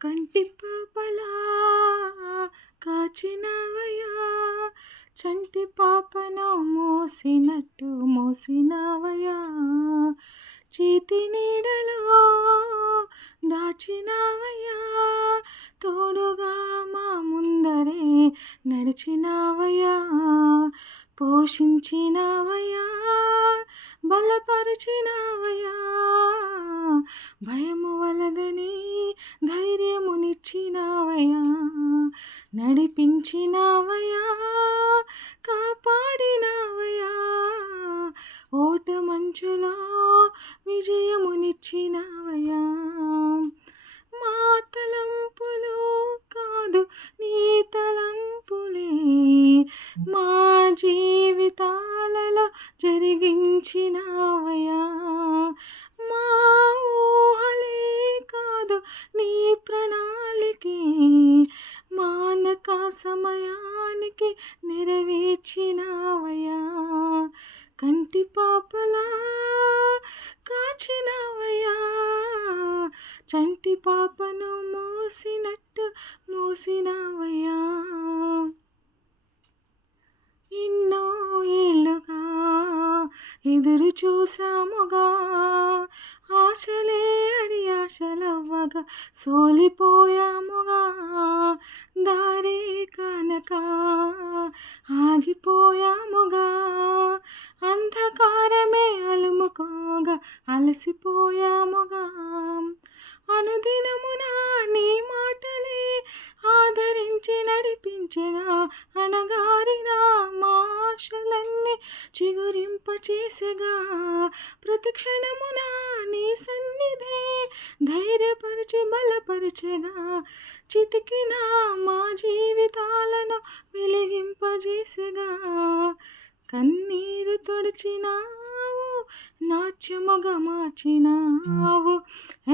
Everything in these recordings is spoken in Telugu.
కంటి పాపలా కాచినవయ్యా, చంటి పాపను మోసినట్టు మోసినవయ్యా, చేతి నీడలో దాచినవయ్యా, తోడుగా మా ముందరే నడిచినవయ్యా, పోషించినవయ్యా, బలపరిచినవయ్యా, భయము వలదని ధైర్యమునిచ్చినవయ్యా, నడిపించినవయ్యా, కాపాడినవయ్యా, ఓట మంచులో విజయమునిచ్చినవయ్యా, మా తలంపులు కాదు నీ తలంపులే మా జీవితాలలో జరిగించినవయ్యా, మా ఊహలే కాదు నీ ప్రణాళికే మానక సమయానికి నెరవేర్చినవయ్యా, కంటి పాపలా కాచినవయ్యా, చంటి పాపను మోసినట్టు మోసినవయ్యా. ఎన్నో ఏళ్ళుగా ఎదురు చూసాముగా, ఆశలే అడి ఆశలవ్వగా సోలిపోయాముగా, దారే కనక ఆగిపోయాముగా, అంధకారమే అలుముకోగా అలసిపోయాముగా, అనుదినమున నీ మాటలే ఆదరించి నడిపించగా, అణగారిన మా ఆశలన్నీ చిగురింపచేసగా, ప్రతి క్షణమున నీ సన్నిధే ధైర్యపరిచి బలపరచగా, చితికిన మా జీవితాలను వెలిగింపజేసగా, కన్నీరు తుడిచినావు, నాట్యముగా మార్చినావు,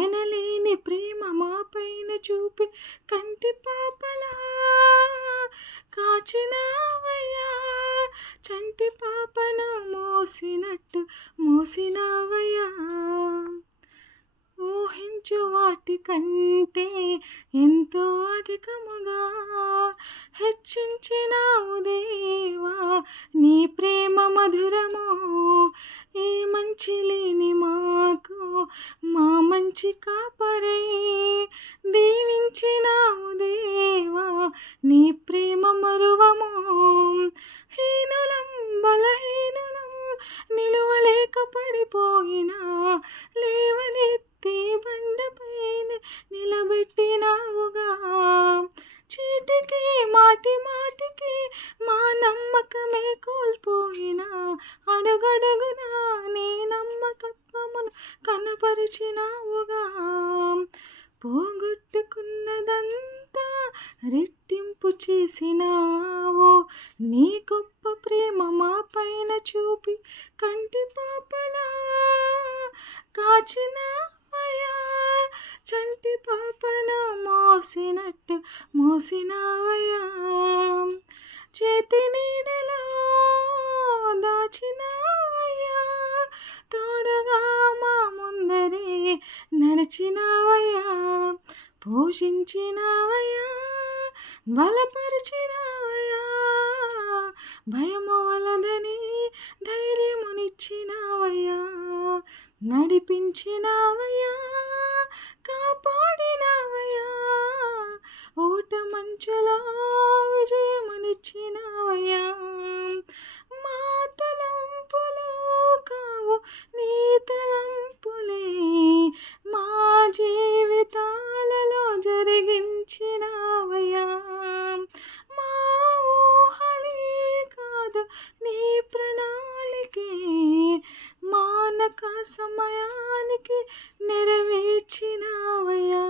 ఎనలేని ప్రేమ మా పైన చూపి కంటి పాపలా కాచినవయ్యా, చంటి పాపను మోసినట్టు మోసినవయ్యా, ఊహించు వాటి కంటే ఎంతో అధికముగా హెచ్చించినావు దేవా, నీ ప్రేమ మధురము, ఏ మంచి లేని మాకు మా మంచి కాపరే దీవించినావు దేవా, నీ ప్రేమ మరువము, హీనులం బలహీనులం నిలువలేక పడిపోయినా లేవనెత్తి బండపైన నిలబెట్టినావుగా, చీటికి మాటి మాటికి మా నమ్మకమే కోల్పోయినా అడుగడుగునా నీ నమ్మకత్వమును కనపరిచినావుగా, పోగొట్టుకున్నదంతా రెట్టింపు చేసినావు, నీ గొప్ప ప్రేమ మా పైన చూపి కంటి పాపలా కాచినవయ్యా, చంటి పాపను మోసినట్టు మోసినవయ్యా, చేతి నీడలో దాచినవయ్యా, తోడుగా మా ముందరే నడిచినవయ్యా, పోషించినవయ్యా, బలపరిచినవయ్యా, భయము వలదని ధైర్యమునిచ్చినవయ్యా, నడిపించినవయ్యా, కాపాడినవయ్యా, ఓట మంచులో విజయమునిచ్చినవయ్యా, మా తలంపులు కావు నీ తలంపులే మా జీవితాలలో జరిగించినవయ్యా, మా ఊహలే కాదు నీ ప్రణాళికే మానక సమయానికి నెరవేర్చినవయ్యా.